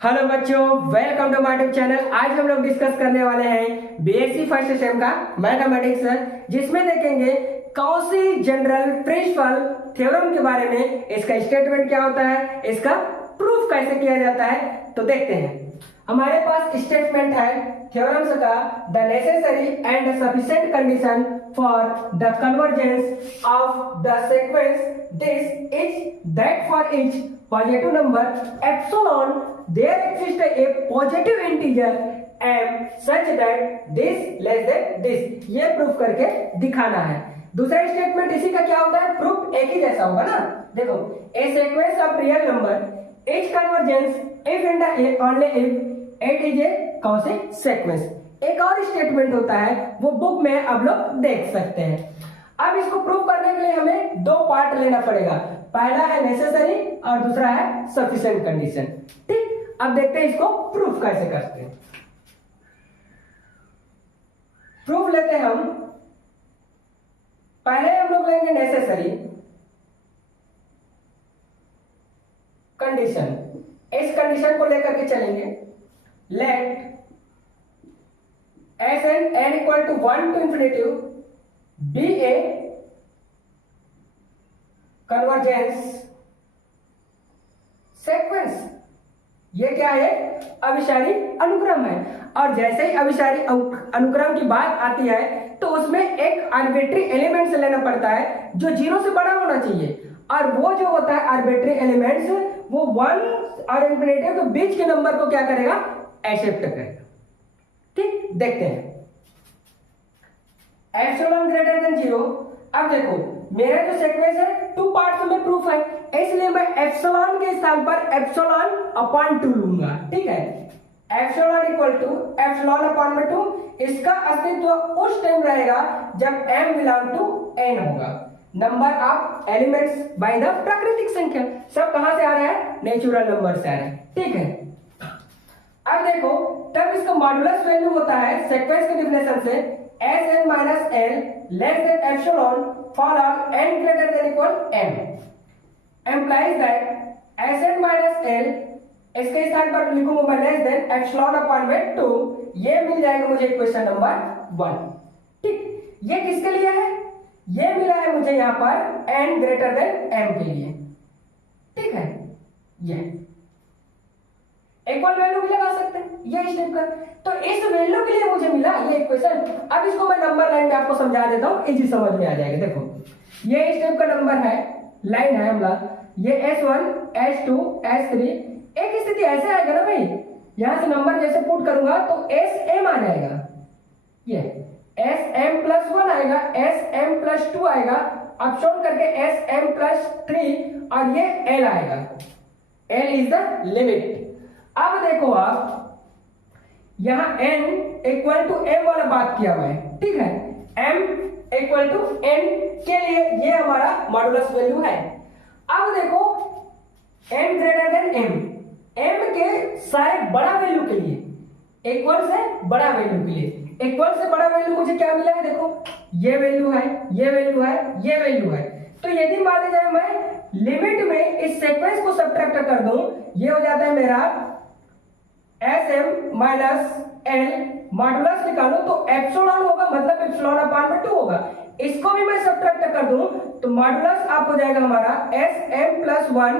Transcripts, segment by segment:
Hello बच्चों, welcome to my YouTube channel. आज हम लोग डिस्कस करने वाले हैं बीएससी फर्स्ट सेम का मैथमेटिक्स, जिसमें देखेंगे कॉची जनरल प्रिंसिपल थ्योरम के बारे में। इसका स्टेटमेंट क्या होता है, इसका प्रूफ कैसे किया जाता है, तो देखते हैं। हमारे पास स्टेटमेंट है थ्योरम्स का, the necessary and sufficient condition for the convergence of the sequence this is that for each positive number epsilon there exists a positive integer m such that this less than this। ये proof करके दिखाना है। दूसरा statement इसी का क्या होता है, प्रूफ एक ही जैसा होगा ना। देखो, a sequence of real number is convergence if and only if it is a Cauchy sequence। एक और स्टेटमेंट होता है, वो बुक में आप लोग देख सकते हैं। अब इसको प्रूव करने के लिए हमें दो पार्ट लेना पड़ेगा, पहला है नेसेसरी और दूसरा है सफिशिएंट कंडीशन। ठीक, अब देखते हैं इसको प्रूफ कैसे करते हैं। प्रूफ लेते हैं हम, पहले हम लोग लेंगे नेसेसरी कंडीशन। इस कंडीशन को लेकर के चलेंगे, let S N N equal to 1 to infinity be a convergence sequence. ये क्या है, अभिसारी अनुक्रम है। और जैसे ही अभिसारी अनुक्रम की बात आती है तो उसमें एक आर्बिट्री एलिमेंट से लेना पड़ता है जो 0 से बड़ा होना चाहिए, और वो जो होता है आर्बिट्री एलिमेंट्स, वो 1 और इंफिनिटी के बीच के नंबर को क्या करेगा, एक्सेप्ट करेगा। ठीक, देखते हैं। Epsilon greater than 0। अब देखो, मेरा जो सीक्वेंस है 2 पार्ट्स में प्रूफ है, इसलिए मैं एप्सिलॉन के स्थान पर एप्सिलॉन अपॉन 2 लूंगा। ठीक है, epsilon equal to epsilon upon में 2। इसका अस्तित्व उस टाइम रहेगा जब m बिलोंग टू n होगा। Number of elements by the प्राकृतिक संख्या। सब कहां से आ रहा है, नेचुरल नंबर से आ रहा है। ठीक है, अब देखो, तब इसका मॉडुलस वैल्यू होता है सीक्वेंस के डेफिनेशन से S N minus L less than epsilon for all n greater than equal m implies that s n minus l, इसके स्थान पर लिखूंगा मैं लेस देन एप्सिलॉन अपॉन में 2। ये मिल जाएगा मुझे इक्वेशन नंबर 1। ठीक, ये किसके लिए है, ये मिला है मुझे यहां पर n ग्रेटर देन m के लिए। ठीक है, ये इक्वल वैल्यू भी लगा सकते हैं ये स्टेप का। तो इस वैल्यू के लिए मुझे मिला ये इक्वेशन। अब इसको मैं नंबर लाइन में आपको समझा देता हूं, इजी समझ में आ जाएगा। देखो, ये स्टेप का नंबर है, लाइन है हमारा, ये S1 S2 S3। एक स्थिति ऐसे आएगा ना भाई, यहां से नंबर जैसे पुट करूंगा तो SM आ जाएगा, ये SM+1 आएगा, SM+2 आएगा, अपशॉर्ट करके SM+3 और ये L आएगा। L is the limit. अब देखो आप, यहां n इक्वल टू m वाला बात किया हुआ है। ठीक है, m इक्वल टू n के लिए ये हमारा मॉडुलस वैल्यू है। अब देखो, m greater than m, m के सारे बड़ा वैल्यू के लिए, इक्वल से बड़ा वैल्यू के लिए, इक्वल से बड़ा वैल्यू मुझे क्या मिला है, देखो ये वैल्यू है, ये वैल्यू है, ये वैल्यू है। तो यदि मान लीजिए मैं लिमिट में इस सीक्वेंस को सब्ट्रैक्ट कर दूं, ये हो जाता है मेरा SM माइनस L, मॉडुलस निकालो तो एप्सिलॉन होगा, मतलब एप्सिलॉन अपॉन में 2 होगा। इसको भी मैं सब्ट्रैक्ट कर दूं तो मॉडुलस आप हो जाएगा हमारा SM+1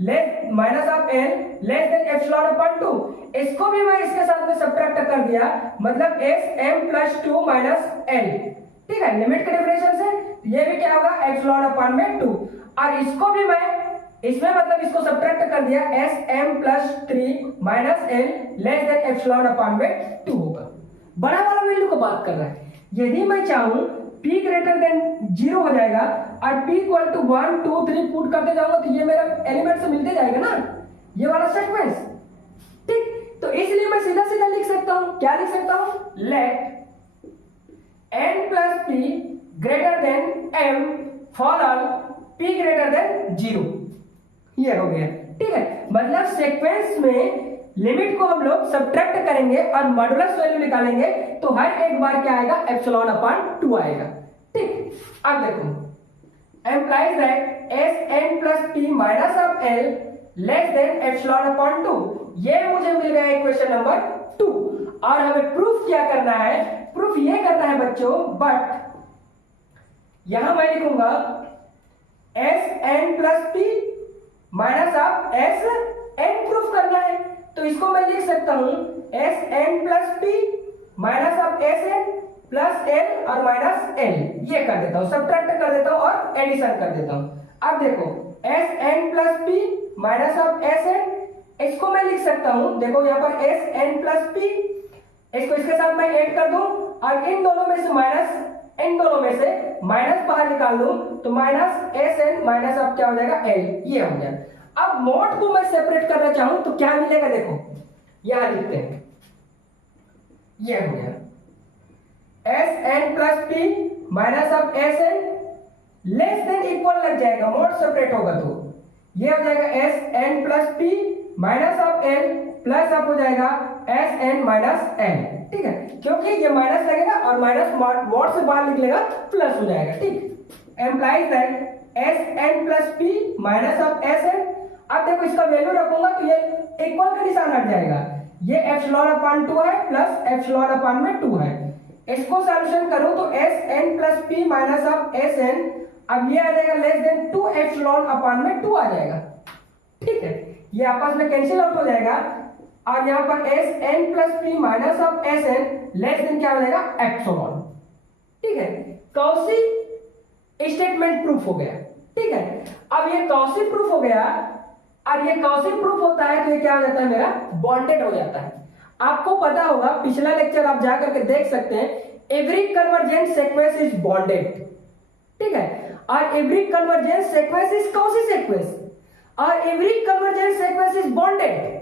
less minus of L less than epsilon upon 2। इसको भी मैं इसके साथ में सब्ट्रैक्ट कर दिया, मतलब SM+2 माइनस L। ठीक है, लिमिट के डेफिनेशन से ये भी क्या होगा, एप्सिलॉन अपॉन में 2। और इसको भी मैं इसमें मतलब इसको सब्ट्रैक्ट कर दिया, SM+3 minus L less than epsilon upon में 2 होगा। बड़ा वाला वैल्यू को बात कर रहा है। यदि मैं चाहूं p ग्रेटर देन 0 हो जाएगा और p इक्वल टू 1 2 3 पुट करते जाऊंगा तो ये मेरा एलिमेंट से मिलते जाएगा ना, ये वाला सीक्वेंस। ठीक, तो इसलिए मैं सीधा सीधा लिख सकता हूं, क्या लिख सकता हूं, let n plus p greater than m for all p greater than 0। ये हो गया। ठीक है, मतलब सीक्वेंस में लिमिट को हम लोग सब्ट्रैक्ट करेंगे और मॉडुलस वैल्यू निकालेंगे तो हर एक बार क्या आएगा, एप्सिलॉन अपॉन 2 आएगा। ठीक, अब देखो, implies that Sn plus p minus of L less than epsilon upon 2। ये मुझे मिल गया इक्वेशन नंबर 2। और हमें प्रूफ क्या करना है? प्रूफ ये करना है बच्चों, बट यहां मैं लिखूंगा S N plus P minus of S N proof करना है। तो इसको मैं लिख सकता हूं S N plus P minus of S N plus L और माइनस एल। ये कर देता हूं, सब्ट्रैक्ट कर देता हूं और एडिशन कर देता हूं। अब देखो S N plus P minus of S N, इसको मैं लिख सकता हूं, देखो यहां पर एस एन प्लस पी, इसको इसके साथ मैं ऐड कर दूं और इन दोनों में से माइनस बाहर निकाल दूं तो माइनस एस एन माइनस अब क्या हो जाएगा एल। ये हो गया। अब मोड को मैं सेपरेट करना चाहूं तो क्या मिलेगा? देखो यहां लिखते हैं, ये हो गया S N plus P minus of S N less than equal लग जाएगा, मोड सेपरेट होगा तो ये हो जाएगा S N plus P minus of L plus अब हो जाएगा एस एन माइनस एन। ठीक है, क्योंकि ये माइनस लगेगा और माइनस मोड से बाहर निकलेगा प्लस हो जाएगा। ठीक, implies that S N plus P minus of S N. अब देखो इसका वैल्यू रखूंगा तो ये इक्वल का निशान हट जाएगा, ये एप्सिलॉन अपॉन 2 है प्लस एप्सिलॉन अपॉन में 2 है। इसको सॉल्यूशन करूं तो S N plus P minus of S N, अब ये आ जाएगा लेस देन 2 एप्सिलॉन अपॉन में 2 आ जाएगा। ठीक है, ये आपस में कैंसिल आउट हो जाएगा और यहाँ पर S N plus P minus of S N less than क्या हो जाएगा एप्सिलॉन। ठीक है, कॉची स्टेटमेंट प्रूफ हो गया। ठीक है, अब ये कॉची प्रूफ हो गया और ये कॉची प्रूफ होता है तो ये क्या हो जाता है मेरा बॉन्डेड हो जाता है। आपको पता होगा, पिछला लेक्चर आप जाकर के देख सकते हैं, every convergent sequence is bounded. ठीक है, और every convergent sequence is Cauchy sequence और every convergent sequence is bounded.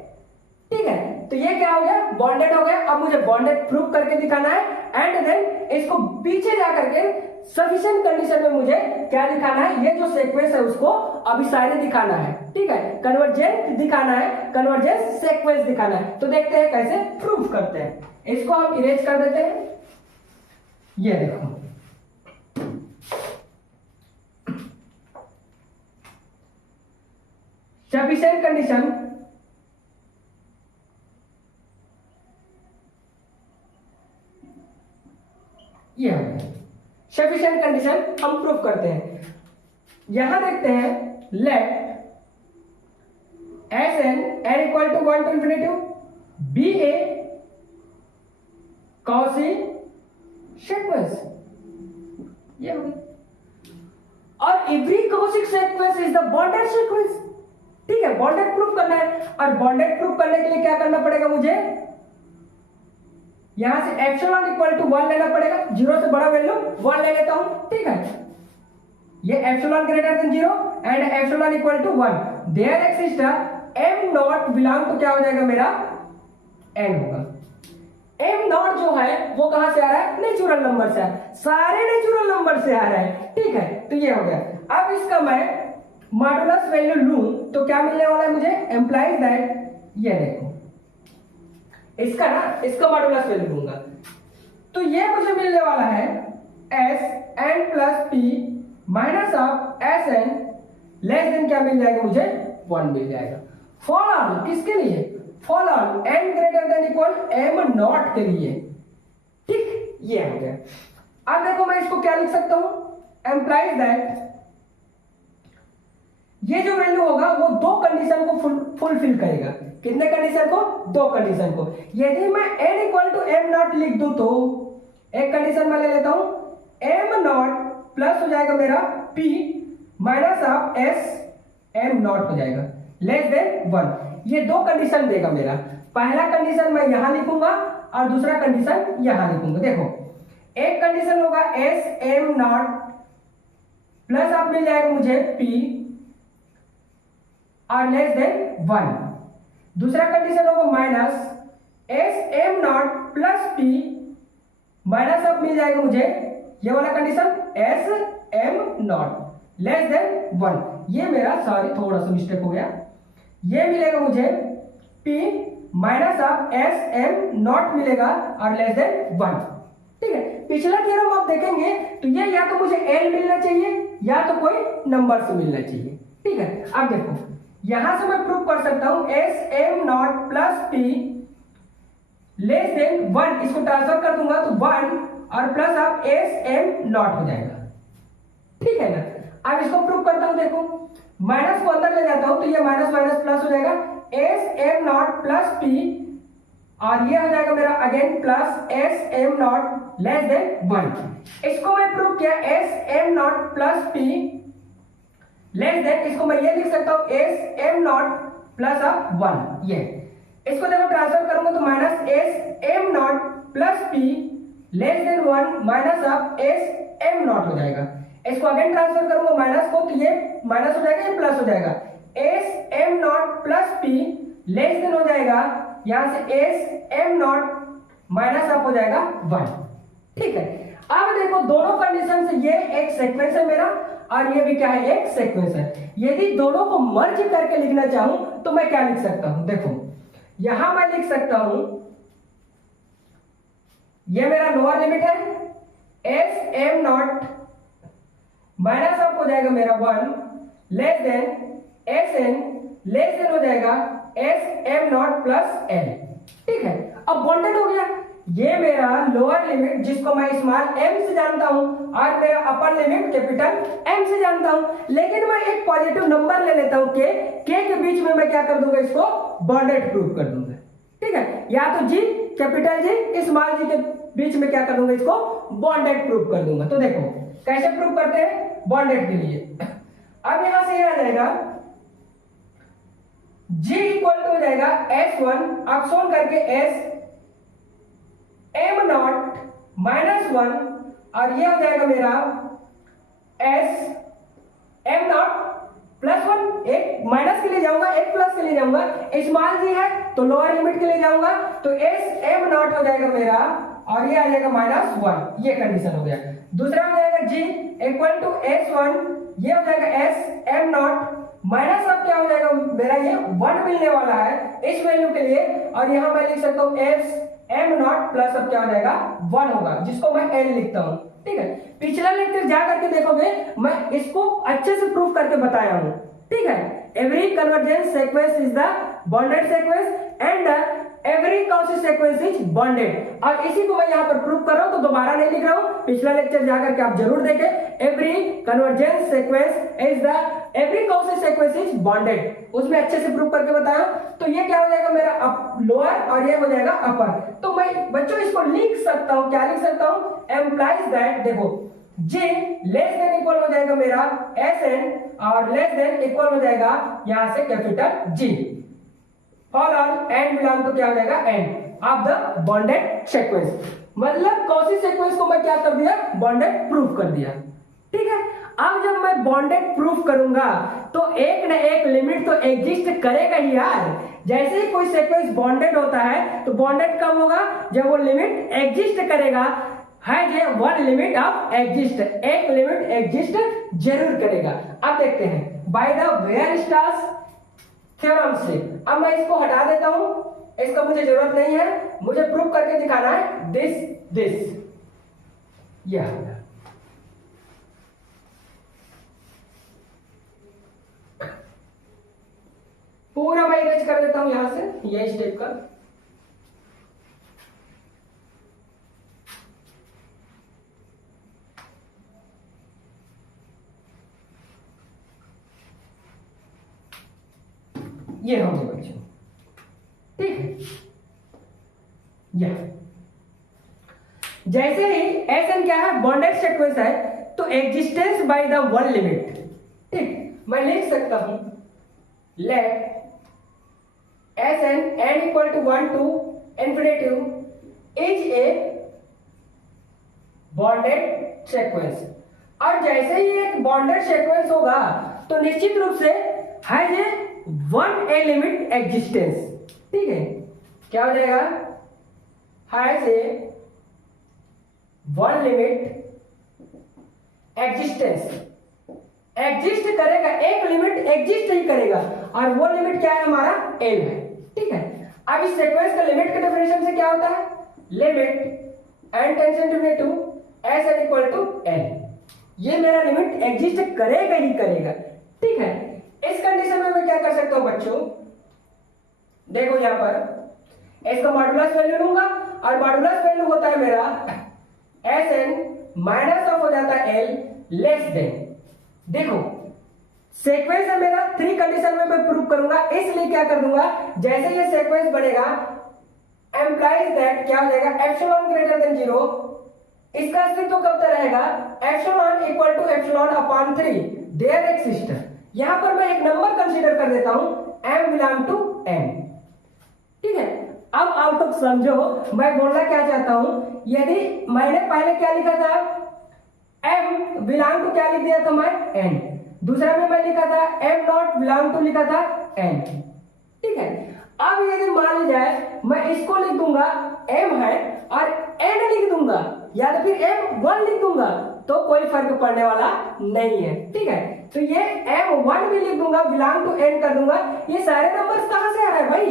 ठीक है, तो ये क्या हो गया बॉन्डेड हो गया। अब मुझे बॉन्डेड प्रूफ करके दिखाना है एंड देन इसको पीछे जाकर के सफिशिएंट कंडीशन में मुझे क्या दिखाना है, ये जो सीक्वेंस है उसको अभी सारे दिखाना है। ठीक है, कन्वर्जेंट दिखाना है, कन्वर्जेंट सीक्वेंस दिखाना है। तो देखते हैं कैसे प्रूफ करते हैं। इसको हम इरेज कर देते हैं, ये देखो सफिशिएंट कंडीशन ये हो गया। सफिशिएंट कंडीशन हम प्रूफ करते हैं। यहां देखते हैं let S N N equal to 1 to infinity be a Cauchy sequence, ये हो गया। और every Cauchy sequence is the bounded sequence. ठीक है, बॉन्डेड प्रूफ करना है और बॉन्डेड प्रूफ करने के लिए क्या करना पड़ेगा मुझे, यहां से एप्सिलॉन इक्वल टू 1 लेना पड़ेगा, 0 से बड़ा वैल्यू 1 ले लेता हूं। ठीक है, ये epsilon greater than 0 and epsilon equal to 1, there exist M not belong to क्या हो जाएगा मेरा एन होगा। एम नॉट जो है वो कहां से आ रहा है, नेचुरल नंबर से आ रहा है, सारे नेचुरल नंबर से आ रहा है। ठीक है, तो ये हो गया। अब इसका मैं मॉडुलस वैल्यू लूं तो क्या मिलने वाला है मुझे, एम्प्लाइज दैट ये देखो इसका ना इसका मॉडुलस वैल्यू लूंगा तो ये मुझे मिलने वाला है S N plus P minus of S N less than क्या मिल जाएगा मुझे 1 मिल जाएगा। फॉर ऑल किसके लिए, for all N greater than equal M not के लिए। ठीक, ये हो गया। अब देखो मैं इसको क्या लिख सकता हूं, एम्प्लाइज दैट ये जो वैल्यू होगा वो 2 कंडीशन को फुलफिल करेगा। कितने कंडीशन को, 2 कंडीशन को। यदि मैं n equal to M not लिख दूं तो एक कंडीशन मैं ले लेता हूं, एम नॉट प्लस हो जाएगा मेरा p minus of S M not हो जाएगा लेस देन 1। ये 2 कंडीशन देगा मेरा। पहला कंडीशन मैं यहां लिखूंगा और दूसरा कंडीशन यहां लिखूंगा। देखो एक कंडीशन होगा एस एम नॉट प्लस आप मिल जाएगा मुझे p और लेस देन 1। दूसरा कंडीशन होगा minus S M not plus P minus अब मिल जाएगा मुझे ये वाला condition S M not less than 1। ये मेरा सॉरी थोड़ा सा मिस्टेक हो गया, ये मिलेगा मुझे p minus of S M not मिलेगा और लेस देन 1। ठीक है, पिछला थ्योरम आप देखेंगे तो ये या तो मुझे n मिलना चाहिए या तो कोई नंबर से मिलना चाहिए। ठीक है, अब देखो यहां से मैं प्रूव कर सकता हूं S M not plus P less than 1, इसको ट्रांसफर कर दूंगा तो 1 और प्लस आप एस एम नॉट हो जाएगा, ठीक है ना। अब इसको प्रूव करता हूं, देखो माइनस को अंदर ले जाता हूं तो ये माइनस माइनस प्लस हो जाएगा, S M not plus P और ये हो जाएगा मेरा again plus S M not less than 1। इसको मैं प्रूव किया S M not plus P less than, इसको मैं ये लिख सकता हूं S M not plus of 1, ये इसको देखो ट्रांसफर करूंगा तो minus S M not plus P less than 1 minus of S M not हो जाएगा। इसको अगेन ट्रांसफर करूंगा माइनस को तो ये माइनस हो जाएगा, ये प्लस हो जाएगा, S M not plus P less than हो जाएगा यहां से S M not minus of हो जाएगा 1, ठीक है। अब देखो दोनों कंडीशन से ये एक सीक्वेंस है मेरा और ये भी क्या है, एक सीक्वेंस है। यदि दोनों को मर्ज करके लिखना चाहूं तो मैं क्या लिख सकता हूं, देखो यहां मैं लिख सकता हूं ये मेरा लोअर लिमिट है S M not minus of हो जाएगा मेरा 1 less than S N less than हो जाएगा S M not plus L, ठीक है। अब बॉन्डेड हो गया, ये मेरा लोअर लिमिट जिसको मैं स्मॉल m से जानता हूं और मेरा अपर लिमिट कैपिटल M से जानता हूं, लेकिन मैं एक पॉजिटिव नंबर ले लेता हूं k के बीच में मैं क्या कर दूंगा, इसको बॉन्डेड प्रूव कर दूंगा, ठीक है। या तो g capital G small g के बीच में क्या कर दूंगा, इसको बॉन्डेड प्रूव कर दूंगा। तो देखो कैसे प्रूव करते हैं बॉन्डेड के लिए। अब यहां से आ जाएगा g इक्वल टू हो जाएगा S1 अब सोल्व करके S एम नॉट माइनस 1 और ये हो जाएगा मेरा एस एम नॉट प्लस 1, एक माइनस के लिए जाऊंगा एक प्लस के लिए जाऊंगा, स्मॉल जी है तो लोअर लिमिट के लिए जाऊंगा तो एस एम नॉट हो जाएगा मेरा और ये आ जाएगा माइनस 1, ये कंडीशन हो गया। दूसरा हो जाएगा जी इक्वल टू S1 ये हो जाएगा एस एम नॉट माइनस अब क्या हो जाएगा मेरा ये 1 मिलने वाला है इस वैल्यू के लिए और यहां मैं लिख सकता हूं एस एम नॉट प्लस अब क्या हो जाएगा 1 होगा जिसको मैं n लिखता हूं, ठीक है। पिछला लेक्चर जा करके देखोगे मैं इसको अच्छे से प्रूफ करके बताया हूं, ठीक है। Every convergence sequence is the bounded sequence and every quasi sequence is bonded. और इसी को मैं यहां पर प्रूफ कर रहा हूं तो दोबारा नहीं लिख रहा हूं, पिछला लेक्चर जाकर के आप जरूर देखें। Every convergence sequence is the every quasi sequence is bonded, उसमें अच्छे से प्रूफ करके बताया। तो ये क्या हो जाएगा मेरा लोअर और ये हो जाएगा अपर। तो मैं बच्चों इसको लिख सकता हूं, क्या लिख सकता हूं, एम्प्लाइज दैट देखो j लेस देन इक्वल हो जाएगा मेरा Sn और लेस देन इक्वल हो जाएगा यहां से capital G for all and belong तो क्या हो जाएगा end of the bounded sequence. मतलब कॉसी सीक्वेंस को मैं क्या कर दिया, बॉन्डेड प्रूफ कर दिया, ठीक है। अब जब मैं बॉन्डेड प्रूफ करूंगा तो एक न एक लिमिट तो एग्जिस्ट करेगा ही यार। जैसे ही कोई सीक्वेंस बॉन्डेड होता है तो बॉन्डेड कब होगा, जब वो लिमिट एग्जिस्ट करेगा, है ये वन लिमिट ऑफ एग्जिस्ट, एक लिमिट एग्जिस्ट जरूर करेगा। अब देखते हैं बाय द वेयरस्ट्रास थ्योरम से। अब मैं इसको हटा देता हूं, इसका मुझे जरूरत नहीं है, मुझे प्रूफ करके दिखाना है दिस यह पूरा मैं इरेज कर देता हूं यहां से ये स्टेप का। ये होंगे बच्चों, ठीक है। यह जैसे ही Sn क्या है, बॉन्डेड सीक्वेंस है तो existence by the one limit, ठीक। मैं लिख सकता हूं let Sn n equal to 1 to infinity is a bounded sequence. और जैसे ही एक बॉन्डेड सीक्वेंस होगा तो निश्चित रूप से है ये वन ए लिमिट एग्जिस्टेंस, ठीक है। क्या हो जाएगा, है से वन लिमिट एग्जिस्टेंस एग्जिस्ट करेगा, एक लिमिट एग्जिस्ट ही करेगा और वो लिमिट क्या है हमारा एल है, ठीक है। अब इस सीक्वेंस का लिमिट के डेफिनेशन से क्या होता है, limit n tends to s n equal to l। ये मेरा लिमिट एग्जिस्ट करेगा ही करेगा, ठीक है। इस कंडीशन में मैं क्या कर सकता हूं बच्चों, देखो यहां पर इसका मॉडुलस वैल्यू लूंगा और मॉडुलस वैल्यू होता है मेरा एस एन माइनस ऑफ हो जाता है एल लेस देन। देखो सीक्वेंस है मेरा, 3 कंडीशन में मैं प्रूव करूंगा, इसलिए क्या कर दूंगा, जैसे ये सीक्वेंस बनेगा एम्प्लाइज दैट क्या हो जाएगा एप्सिलॉन ग्रेटर देन 0, इसका अस्तित्व कब तक रहेगा, epsilon equal to epsilon upon 3 there exist. यहां पर मैं एक नंबर कंसीडर कर देता हूं m बिलोंग टू n, ठीक है। अब आप लोग समझो मैं बोलना क्या चाहता हूं, यदि मैंने पहले क्या लिखा था m बिलोंग टू क्या लिख दिया था मैं n, दूसरा में मैं लिखा था m नॉट बिलोंग टू लिखा था n, ठीक है। अब यदि मान ली जाए मैं इसको लिख दूंगा m है और n लिख दूंगा या तो फिर m1 लिख दूंगा तो कोई फर्क पड़ने वाला नहीं है, ठीक है। तो ये m1 भी लिख दूंगा बिलोंग टू n कर दूंगा, ये सारे नंबर्स कहां से आ रहे हैं भाई,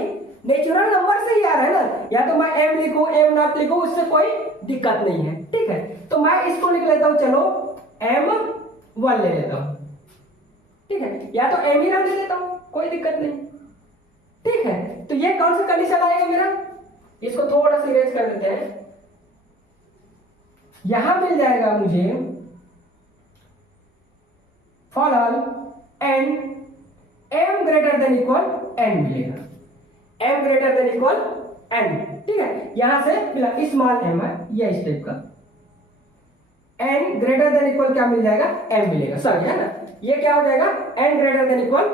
नेचुरल नंबर से ही आ रहा है ना, या तो मैं m लिखूं m नॉट लिखूं उससे कोई दिक्कत नहीं है, ठीक है। तो मैं इसको लिख लेता हूं, चलो m1 ले लेता हूं, ठीक है, या तो m ही रख लेता हूं कोई दिक्कत नहीं, ठीक है। तो ये कौन सा कंडीशन आएगा मेरा, इसको थोड़ा सा इरेज कर देते हैं, यहां मिल जाएगा मुझे for all and m greater than equal n मिलेगा, m greater than equal n, ठीक है। यहां से मिला स्मॉल m है ये इस टाइप का, n ग्रेटर देन इक्वल क्या मिल जाएगा m मिलेगा, सॉरी है ना, ये क्या हो जाएगा n greater than equal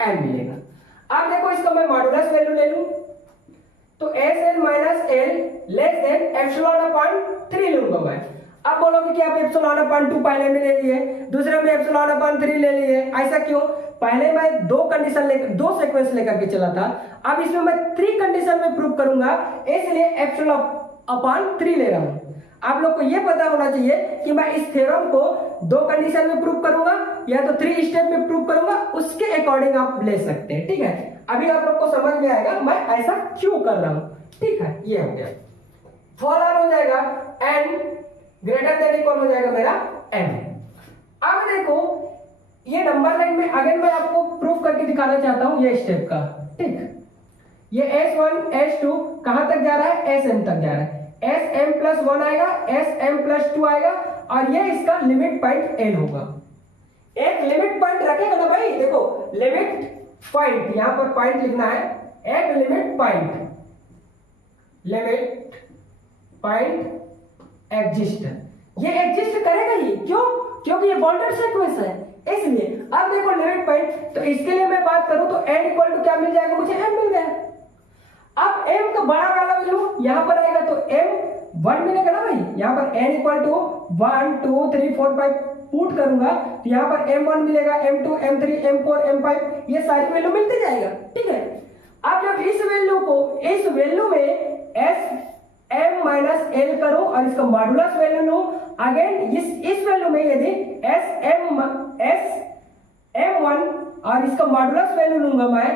n मिलेगा। अब देखो इसका मैं मॉडुलस वैल्यू ले लूं तो S N minus L less than epsilon upon 3 लूंगा मैं। अब बोलोगे कि आप एप्सिलॉन अपॉन 2 पहले में ले लिए, दूसरे में एप्सिलॉन अपॉन 3 ले लिए, ऐसा क्यों, पहले मैं 2 कंडीशन लेकर 2 सीक्वेंस लेकर के चला था, अब इसमें मैं 3 कंडीशन में प्रूव करूंगा, इसलिए एप्सिलॉन अपॉन 3 ले रहा हूं। आप लोग को यह पता होना चाहिए कि मैं इस थ्योरम को 2 कंडीशन में प्रूव करूंगा या तो 3 स्टेप में प्रूव करूंगा, उसके अकॉर्डिंग आप ले सकते हैं, ठीक है। अभी आप लोग को समझ में आएगा मैं ऐसा क्यों कर रहा हूं, ठीक है। ये हो गया, फॉलोअर हो जाएगा n ग्रेटर देन इक्वल हो जाएगा मेरा m। अब देखो ये नंबर लाइन में अगर मैं आपको प्रूव करके दिखाना चाहता हूं ये स्टेप का, ठीक, ये s1 s2 कहां तक जा रहा है sm तक जा रहा है, sm+1 आएगा, sm+2 आएगा और ये इसका लिमिट पॉइंट n होगा। एक लिमिट पॉइंट रखेगा ना भाई, देखो लिमिट पॉइंट, यहां पर पॉइंट लिखना है, एक limit point, limit point exist, ये एग्जिस्ट करेगा ही, क्यों, क्योंकि ये बॉन्डेड सीक्वेंस है इसलिए। अब देखो लिमिट पॉइंट, तो इसके लिए मैं बात करूं तो n इक्वल टू क्या मिल जाएगा मुझे m मिल गया। अब m का बड़ा वाला वैल्यू यहां पर आएगा तो m1 मिलेगा ना भाई, यहां पर n इक्वल टू 1 2 3 4 5 पुट करूंगा तो यहां पर m1 मिलेगा, m2 m3 m4 m5 ये सारी वैल्यू मिलते जाएगा, ठीक है। अब जब इस वैल्यू को इस वैल्यू में s m माइनस l करूं और इसका मॉडुलस वैल्यू लूं, अगेन इस वैल्यू में यदि s m1 और इसका मॉडुलस वैल्यू लूंगा मैं,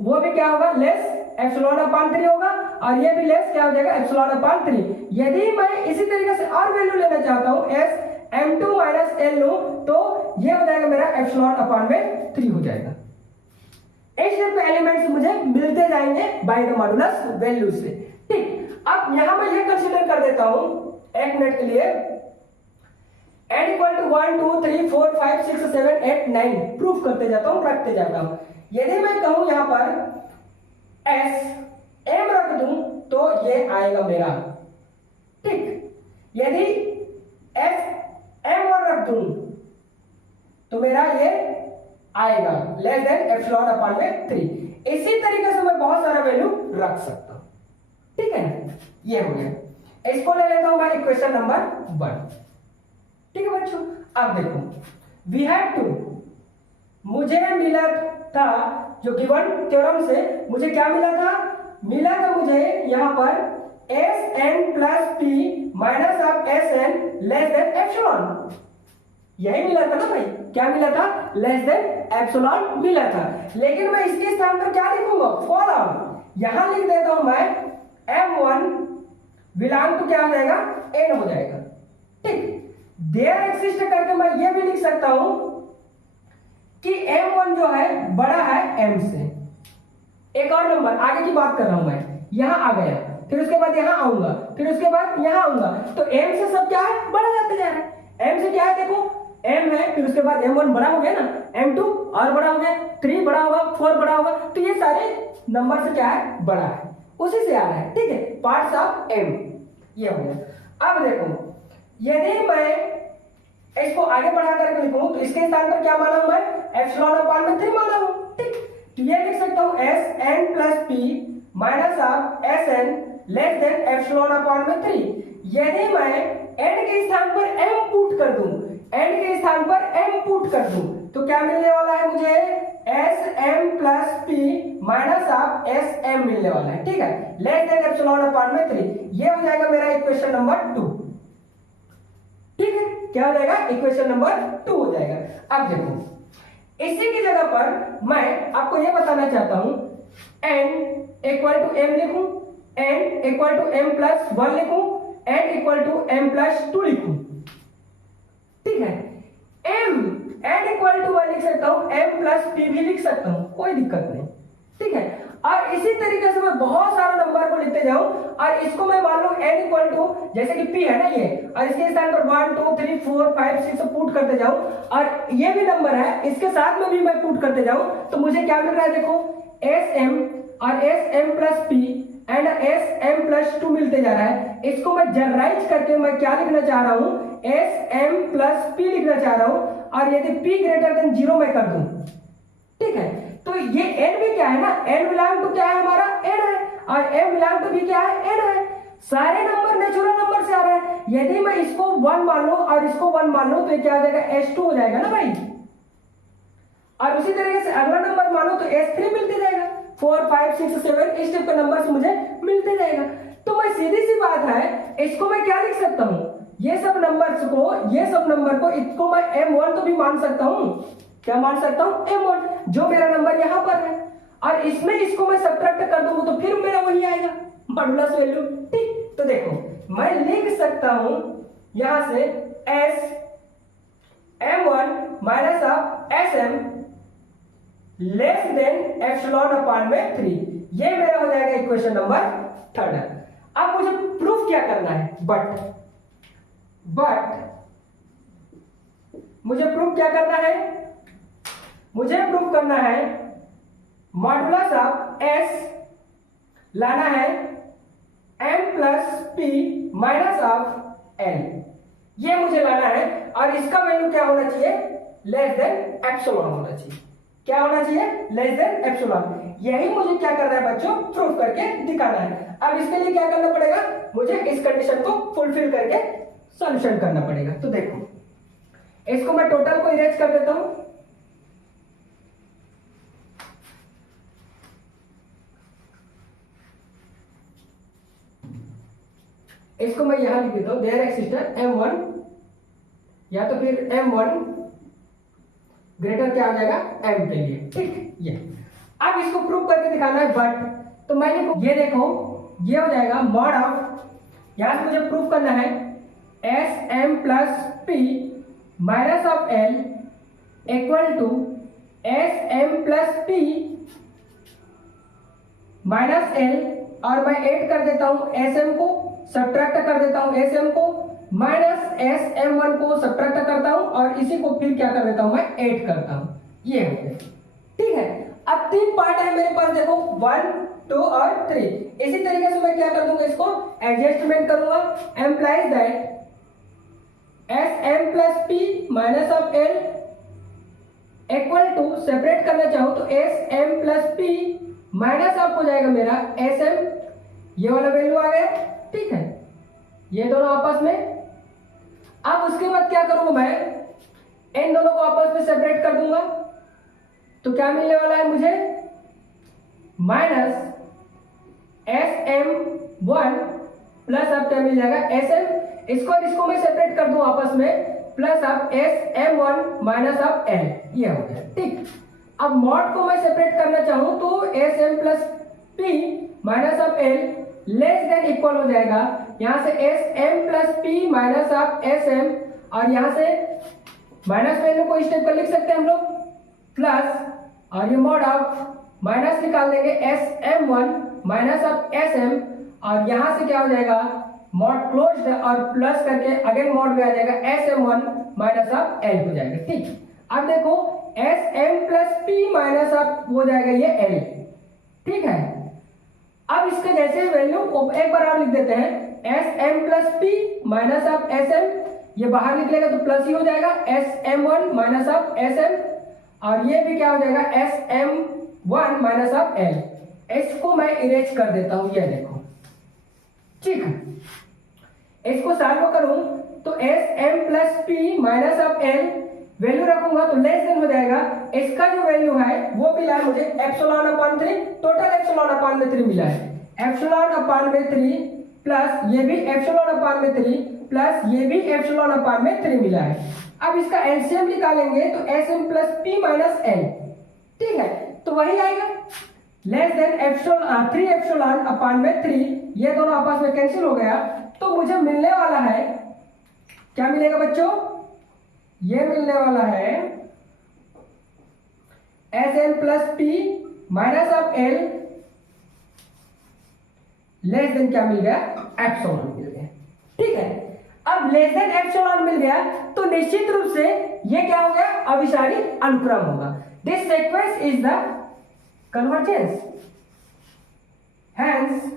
वो भी क्या होगा लेस एप्सिलॉन अपॉन 3 होगा और ये भी लेस क्या हो जाएगा एप्सिलॉन अपॉन 3। यदि मैं इसी तरीके से और वैल्यू लेना चाहता हूं s m2 माइनस l लूं तो ये हो जाएगा मेरा एप्सिलॉन अपॉन में 3 हो जाएगा। इस टाइप के एलिमेंट्स मुझे मिलते जाएंगे बाय द मॉडुलस वैल्यू से, ठीक। अब यहां मैं ये कंसीडर कर देता हूं 1 मिनट के लिए, n इक्वल टू 1 2 3 4 5 6 7 8 9 प्रूफ करते जाता हूं, रखते जाता हूं। यदि मैं कहूं यहां पर s m रख दूं तो ये आएगा मेरा, ठीक। यदि s m1 रख दूं तो मेरा ये आएगा लेस देन एप्सिलॉन अपॉन में 3। इसी तरीके से मैं बहुत सारा वैल्यू रख सकता हूं, ठीक है ना। ये हो गया, इसको ले लेता हूं मैं इक्वेशन नंबर 1, ठीक है बच्चों। अब देखो वी हैव टू, मुझे मिला था जो गिवन थ्योरम से मुझे क्या मिला था, मिला था मुझे यहां पर sn plus p minus of sn less than epsilon, यही मिला था ना भाई, क्या मिला था लेस देन एप्सिलॉन मिला था। लेकिन मैं इसके स्थान पर क्या लिखूंगा फॉर ऑल, यहां लिख देता हूं मैं m1 बिलोंग टू क्या हो जाएगा n हो जाएगा, ठीक। देयर एक्सिस्ट करके मैं ये भी लिख सकता हूं कि M1 जो है बड़ा है M से। एक और नंबर आगे की बात कर रहा हूं मैं, यहां आ गया, फिर उसके बाद यहां आऊंगा, फिर उसके बाद यहां आऊंगा, तो M से सब क्या है, बड़ा जाता जा रहा है। M से क्या है, देखो M है, फिर उसके बाद M1 बड़ा हो गया ना, M2 और बड़ा हो गया, 3 बड़ा होगा, 4 बड़ा होगा, तो ये सारे नंबर से क्या है, बड़ा है, उसी से आ रहा है। ठीक है, पार्ट्स ऑफ M ये हो गया। अब देखो यदि मैं इसको आगे बढ़ा करके लिखूं तो इसके स्थान पर क्या माना हूं मैं, एप्सिलॉन अपान में 3 माना हूं। ठीक, तो ये लिख सकता हूं Sn plus P minus of Sn less than epsilon upon में 3। यदि मैं n के स्थान पर m पुट कर दूं, n के स्थान पर m पुट कर दूं, तो क्या मिलने वाला है मुझे, Sm plus P minus of Sm मिलने वाला है। ठीक है, लेस देन एप्सिलॉन अपान में 3, ये हो जाएगा मेरा इक्वेशन नंबर 2। ठीक है, क्या हो जाएगा, इक्वेशन नंबर 2 हो जाएगा। अब देखो इसी की जगह पर मैं आपको यह बताना चाहता हूं, n इक्वल टू m लिखूं, n equal to m plus 1 लिखूं, n equal to m plus 2 लिखूं। ठीक है, n इक्वल टू 1 लिख सकता हूं, m प्लस p भी लिख सकता हूं, कोई दिक्कत नहीं। ठीक है, और इसी तरीके से मैं बहुत सारे नंबर को लिखते जाऊं, और इसको मैं मान लूं n इक्वल टू, जैसे कि p है ना ये, और इसके स्थान पर 1 2 3 4 5 6 पुट करते जाऊं, और ये भी नंबर है, इसके साथ में भी मैं पुट करते जाऊं, तो मुझे क्या मिल रहा है, देखो Sm और Sm plus p and Sm plus 2 मिलते जा रहा है। इसको मैं जनरलाइज करके मैं क्या लिखना चाह रहा हूं, Sm प्लस p लिखना चाह रहा हूं, और यदि p ग्रेटर देन 0 मैं कर दूं, ठीक है, तो ये n भी क्या है ना, n बिलोंग टू क्या है हमारा, n है, और m बिलोंग टू भी क्या है, n है। सारे नंबर नेचुरल नंबर से आ रहे हैं। यदि मैं इसको 1 मान लूं और इसको 1 मान लूं, तो ये क्या हो जाएगा, S2 हो जाएगा ना भाई, और उसी तरीके से अगला नंबर मानो तो S3 मिलते जाएगा, 4 5 6 7 इस टाइप का नंबर से मुझे मिलते जाएगा। तो मैं सीधी सी बात है, इसको मैं क्या लिख सकता हूं, ये सब नंबर्स को, ये सब नंबर को, इसको मैं M1 तो भी मान सकता हूं, क्या मान सकता हूं, M1 जो मेरा नंबर यहां पर है, और इसमें इसको मैं सब्ट्रैक्ट कर दूंगा तो फिर मेरा वही आएगा, मॉडुलस वैल्यू। ठीक, तो देखो मैं लिख सकता हूं यहां से S M1 minus of Sm less than epsilon upon में 3, ये मेरा हो जाएगा इक्वेशन नंबर 3। अब मुझे प्रूफ क्या करना है, बट मुझे प्रूफ क्या करना है, मुझे प्रूफ करना है मॉडुलस ऑफ S लाना है m plus p minus of l, ये मुझे लाना है, और इसका वैल्यू क्या होना चाहिए, लेस देन एप्सिलॉन होना चाहिए। क्या होना चाहिए, लेस देन एप्सिलॉन। यही मुझे क्या करना है बच्चों, प्रूफ करके दिखाना है। अब इसके लिए क्या करना पड़ेगा, मुझे इस कंडीशन को फुलफिल करके सॉल्यूशन करना पड़ेगा। तो देखो इसको मैं टोटल को इरेज कर देता हूं, इसको मैं यहां लिख देता हूं, देयर एक्सिस्टर M1, या तो फिर M1 ग्रेटर क्या हो जाएगा, M के लिए। ठीक, ये अब इसको प्रूव करके दिखाना है, बट तो मैं लिखूं, ये देखो ये हो जाएगा मॉड ऑफ, यहां से मुझे प्रूव करना है Sm plus p minus of l equal to Sm plus p minus l, और मैं ऐड कर देता हूं Sm को, सब्ट्रैक्ट कर देता हूं Sm को, माइनस Sm1 को सब्ट्रैक्ट करता हूं, और इसी को फिर क्या कर देता हूं, मैं ऐड करता हूं, ये हो गया। ठीक है, अब 3 पार्ट है मेरे पास, देखो 1 2 और 3। इसी तरीके से मैं क्या कर दूंगा, इसको एडजस्टमेंट करूंगा, implies that Sm plus p minus of l equal to, separate करना चाहूं तो Sm plus p minus of हो जाएगा मेरा Sm, ये वाला वैल्यू आ गया। ठीक है, ये दोनों आपस में, अब उसके बाद क्या करूंगा मैं, इन दोनों को आपस में सेपरेट कर दूंगा, तो क्या मिलने वाला है मुझे, माइनस Sm1 प्लस अब क्या मिल जाएगा Sm, इसको और इसको मैं सेपरेट कर दूं आपस में, प्लस अब Sm1 माइनस अब l, ये हो गया। ठीक, अब मॉड को मैं सेपरेट करना चाहूं तो Sm प्लस p माइनस अब l लेस देन इक्वल हो जाएगा, यहां से Sm plus p minus of Sm, और यहां से माइनस वैल्यू को इस टाइप का लिख सकते हैं हम लोग, प्लस और ये मॉड ऑफ माइनस निकाल देंगे SM1 माइनस ऑफ SM, और यहां से क्या हो जाएगा मॉड क्लोज्ड और प्लस करके अगेन मॉड में आ जाएगा SM1 माइनस ऑफ L हो जाएगा। ठीक, अब देखो SM plus P minus of हो जाएगा ये L। ठीक है, अब इसके जैसे वैल्यू एक बार और लिख देते हैं, SM plus P minus of SM, ये बाहर निकलेगा तो प्लस ही हो जाएगा SM1 माइनस ऑफ SM, और ये भी क्या हो जाएगा SM1 माइनस ऑफ L। इसको मैं इरेज कर देता हूं, ये देखो। ठीक है, इसको सॉल्व करूं तो SM plus P minus of L value रखूंगा तो लेस देन हो जाएगा, इसका जो वैल्यू है वो मिला है मुझे epsilon upon 3, total epsilon upon में 3 मिला है, एप्सिलॉन अपॉन में 3 प्लस ये भी एप्सिलॉन अपॉन में 3 प्लस ये भी एप्सिलॉन अपॉन में 3 मिला है। अब इसका एलसीएम निकालेंगे तो SM plus P minus L। ठीक है, तो वही आएगा less than epsilon 3 epsilon upon में 3, ये दोनों आपस में कैंसिल हो गया, तो मुझे मिलने वाला है क्या मिलेगा बच्चों, ये मिलने वाला है SM plus P minus of L less than क्या मिल गया एप्सिलॉन मिल गया। ठीक है, अब लेस देन एप्सिलॉन मिल गया तो निश्चित रूप से ये क्या हो गया अभिसारी अनुक्रम होगा। This sequence is the convergence, hence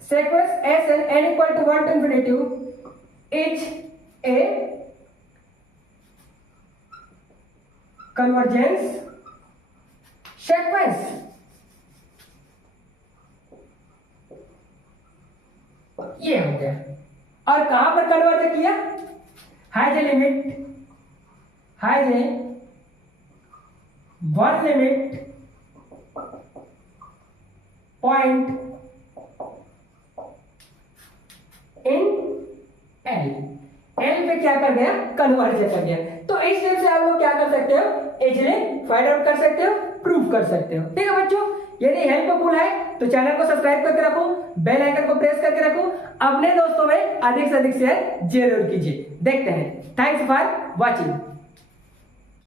sequence S and n equal to 1 to infinity is a convergence sequence। ये हो गया, और कहां पर कन्वर्ज किया, high limit, high 1 limit point in L पे क्या कर गया कन्वर्ज कर गया। तो इस टाइप से आप लोग क्या कर सकते हो, इजीली फाइंड आउट कर सकते हो, प्रूफ कर सकते हो। ठीक है बच्चों, यदि हेल्पफुल है तो चैनल को सब्सक्राइब करके रखो, बेल आइकन को प्रेस करके रखो, अपने दोस्तों में अधिक से अधिक शेयर जरूर कीजिए। देखते हैं, थैंक्स फॉर वॉचिंग।